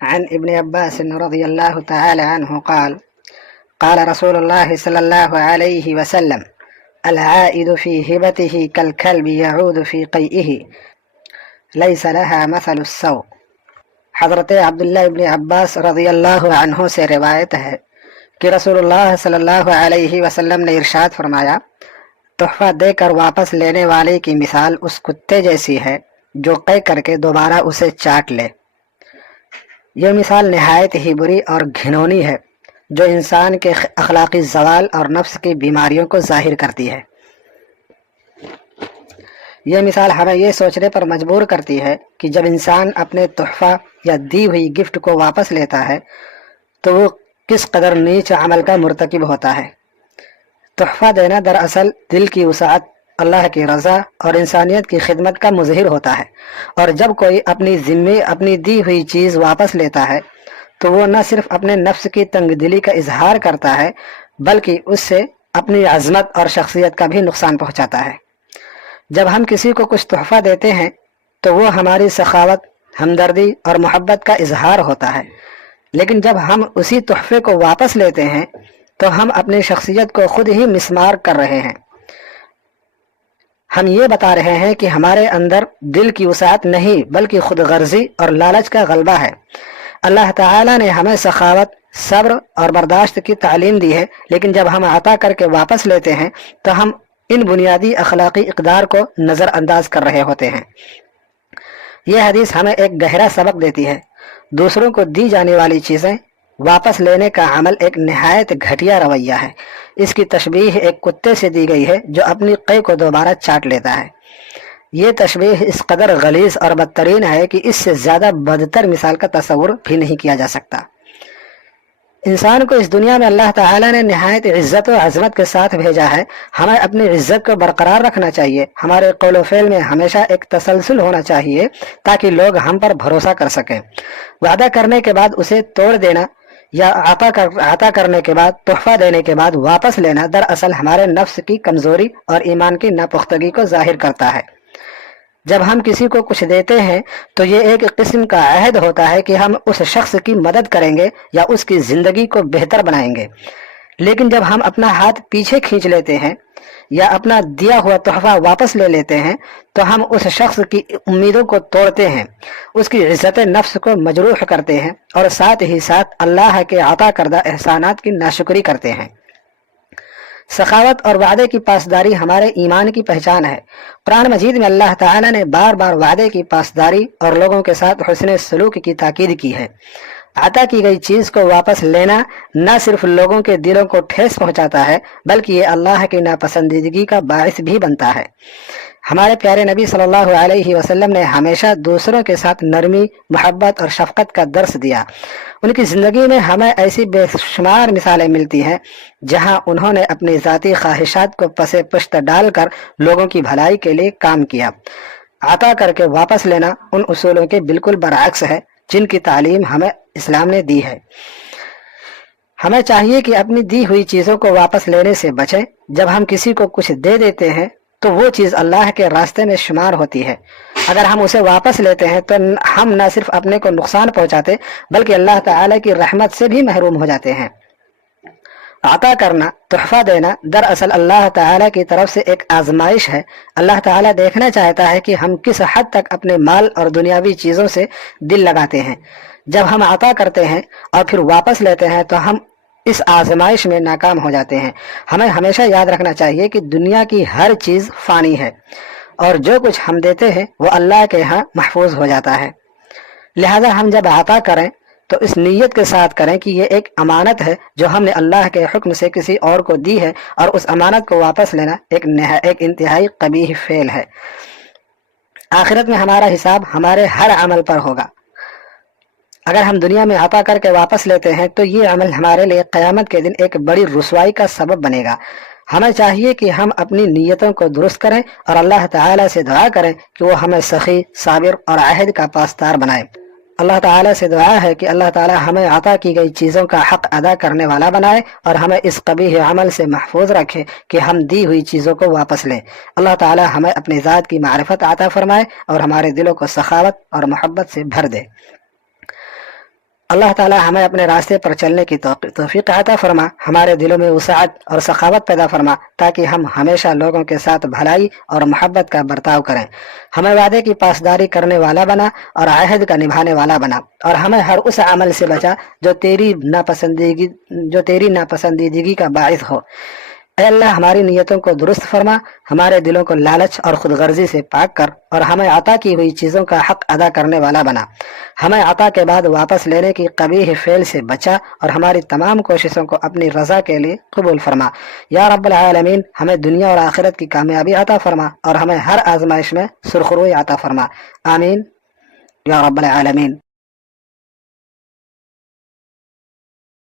عن ابن عباس رضي الله تعالى عنه قال قال رسول الله صلى الله عليه وسلم العائد في هبته كالكلب يعود في قيئه ليس لها مثل السوء۔ حضرت عبداللہ ابن عباس رضی اللہ عنہ سے روایت ہے کہ رسول اللہ صلی اللہ علیہ وسلم نے ارشاد فرمایا، تحفہ دے کر واپس لینے والے کی مثال اس کتے جیسی ہے جو قے کر کے دوبارہ اسے چاٹ لے۔ یہ مثال نہایت ہی بری اور گھنونی ہے جو انسان کے اخلاقی زوال اور نفس کی بیماریوں کو ظاہر کرتی ہے۔ یہ مثال ہمیں یہ سوچنے پر مجبور کرتی ہے کہ جب انسان اپنے تحفہ یا دی ہوئی گفٹ کو واپس لیتا ہے تو وہ کس قدر نیچ عمل کا مرتکب ہوتا ہے۔ تحفہ دینا دراصل دل کی وسعت، اللہ کی رضا اور انسانیت کی خدمت کا مظہر ہوتا ہے، اور جب کوئی اپنی ذمے اپنی دی ہوئی چیز واپس لیتا ہے تو وہ نہ صرف اپنے نفس کی تنگ دلی کا اظہار کرتا ہے بلکہ اس سے اپنی عظمت اور شخصیت کا بھی نقصان پہنچاتا ہے۔ جب ہم کسی کو کچھ تحفہ دیتے ہیں تو وہ ہماری سخاوت، ہمدردی اور محبت کا اظہار ہوتا ہے، لیکن جب ہم اسی تحفے کو واپس لیتے ہیں تو ہم اپنی شخصیت کو خود ہی مسمار کر رہے ہیں۔ ہم یہ بتا رہے ہیں کہ ہمارے اندر دل کی وسعت نہیں بلکہ خود غرضی اور لالچ کا غلبہ ہے۔ اللہ تعالیٰ نے ہمیں سخاوت، صبر اور برداشت کی تعلیم دی ہے، لیکن جب ہم عطا کر کے واپس لیتے ہیں تو ہم ان بنیادی اخلاقی اقدار کو نظر انداز کر رہے ہوتے ہیں۔ یہ حدیث ہمیں ایک گہرا سبق دیتی ہے۔ دوسروں کو دی جانے والی چیزیں واپس لینے کا عمل ایک نہایت گھٹیا رویہ ہے۔ اس کی تشبیہ ایک کتے سے دی گئی ہے جو اپنی قے کو دوبارہ چاٹ لیتا ہے۔ یہ تشبیہ اس قدر غلیظ اور بدترین ہے کہ اس سے زیادہ بدتر مثال کا تصور بھی نہیں کیا جا سکتا۔ انسان کو اس دنیا میں اللہ تعالیٰ نے نہایت عزت و عظمت کے ساتھ بھیجا ہے۔ ہمیں اپنی عزت کو برقرار رکھنا چاہیے۔ ہمارے قول و فعل میں ہمیشہ ایک تسلسل ہونا چاہیے تاکہ لوگ ہم پر بھروسہ کر سکیں۔ وعدہ کرنے کے بعد اسے توڑ دینا یا عطا کرنے کے بعد، تحفہ دینے کے بعد واپس لینا دراصل ہمارے نفس کی کمزوری اور ایمان کی ناپختگی کو ظاہر کرتا ہے۔ جب ہم کسی کو کچھ دیتے ہیں تو یہ ایک قسم کا عہد ہوتا ہے کہ ہم اس شخص کی مدد کریں گے یا اس کی زندگی کو بہتر بنائیں گے، لیکن جب ہم اپنا ہاتھ پیچھے کھینچ لیتے ہیں یا اپنا دیا ہوا تحفہ واپس لے لیتے ہیں تو ہم اس شخص کی امیدوں کو توڑتے ہیں، اس کی عزت نفس کو مجروح کرتے ہیں اور ساتھ ہی ساتھ اللہ کے عطا کردہ احسانات کی ناشکری کرتے ہیں۔ سخاوت اور وعدے کی پاسداری ہمارے ایمان کی پہچان ہے۔ قرآن مجید میں اللہ تعالیٰ نے بار بار وعدے کی پاسداری اور لوگوں کے ساتھ حسن سلوک کی تاکید کی ہے۔ عطا کی گئی چیز کو واپس لینا نہ صرف لوگوں کے دلوں کو ٹھیس پہنچاتا ہے بلکہ یہ اللہ کی ناپسندیدگی کا باعث بھی بنتا ہے۔ ہمارے پیارے نبی صلی اللہ علیہ وسلم نے ہمیشہ دوسروں کے ساتھ نرمی، محبت اور شفقت کا درس دیا۔ ان کی زندگی میں ہمیں ایسی بے شمار مثالیں ملتی ہیں جہاں انہوں نے اپنی ذاتی خواہشات کو پس پشت ڈال کر لوگوں کی بھلائی کے لیے کام کیا۔ عطا کر کے واپس لینا ان اصولوں کے بالکل برعکس ہے جن کی تعلیم ہمیں اسلام نے دی ہے۔ ہمیں چاہیے کہ اپنی دی ہوئی چیزوں کو واپس لینے سے بچیں۔ جب ہم کسی کو کچھ دے دیتے ہیں تو وہ چیز اللہ کے راستے میں شمار ہوتی ہے۔ اگر ہم اسے واپس لیتے ہیں تو ہم نہ صرف اپنے کو نقصان پہنچاتے بلکہ اللہ تعالی کی رحمت سے بھی محروم ہو جاتے ہیں۔ عطا کرنا، تحفہ دینا دراصل اللہ تعالیٰ کی طرف سے ایک آزمائش ہے۔ اللہ تعالیٰ دیکھنا چاہتا ہے کہ ہم کس حد تک اپنے مال اور دنیاوی چیزوں سے دل لگاتے ہیں۔ جب ہم عطا کرتے ہیں اور پھر واپس لیتے ہیں تو ہم اس آزمائش میں ناکام ہو جاتے ہیں۔ ہمیں ہمیشہ یاد رکھنا چاہیے کہ دنیا کی ہر چیز فانی ہے اور جو کچھ ہم دیتے ہیں وہ اللہ کے ہاں محفوظ ہو جاتا ہے۔ لہذا ہم جب عطا کریں تو اس نیت کے ساتھ کریں کہ یہ ایک امانت ہے جو ہم نے اللہ کے حکم سے کسی اور کو دی ہے، اور اس امانت کو واپس لینا ایک انتہائی قبیح فعل ہے۔ آخرت میں ہمارا حساب ہمارے ہر عمل پر ہوگا۔ اگر ہم دنیا میں عطا کر کے واپس لیتے ہیں تو یہ عمل ہمارے لیے قیامت کے دن ایک بڑی رسوائی کا سبب بنے گا۔ ہمیں چاہیے کہ ہم اپنی نیتوں کو درست کریں اور اللہ تعالیٰ سے دعا کریں کہ وہ ہمیں سخی، صابر اور عہد کا پاسدار بنائے۔ اللہ تعالیٰ سے دعا ہے کہ اللہ تعالیٰ ہمیں عطا کی گئی چیزوں کا حق ادا کرنے والا بنائے اور ہمیں اس قبیح عمل سے محفوظ رکھے کہ ہم دی ہوئی چیزوں کو واپس لیں۔ اللہ تعالیٰ ہمیں اپنی ذات کی معرفت عطا فرمائے اور ہمارے دلوں کو سخاوت اور محبت سے بھر دے۔ اللہ تعالی ہمیں اپنے راستے پر چلنے کی توفیق عطا فرما، ہمارے دلوں میں وسعت اور سخاوت پیدا فرما تاکہ ہم ہمیشہ لوگوں کے ساتھ بھلائی اور محبت کا برتاؤ کریں، ہمیں وعدے کی پاسداری کرنے والا بنا اور عہد کا نبھانے والا بنا، اور ہمیں ہر اس عمل سے بچا جو تیری ناپسندیدگی کا باعث ہو۔ اے اللہ ہماری نیتوں کو درست فرما، ہمارے دلوں کو لالچ اور خود غرضی سے پاک کر، اور ہمیں عطا کی ہوئی چیزوں کا حق ادا کرنے والا بنا، ہمیں عطا کے بعد واپس لینے کی قبیح فعل سے بچا، اور ہماری تمام کوششوں کو اپنی رضا کے لیے قبول فرما۔ یا رب العالمین ہمیں دنیا اور آخرت کی کامیابی عطا فرما، اور ہمیں ہر آزمائش میں سرخروئی عطا فرما۔ آمین یا رب العالمین۔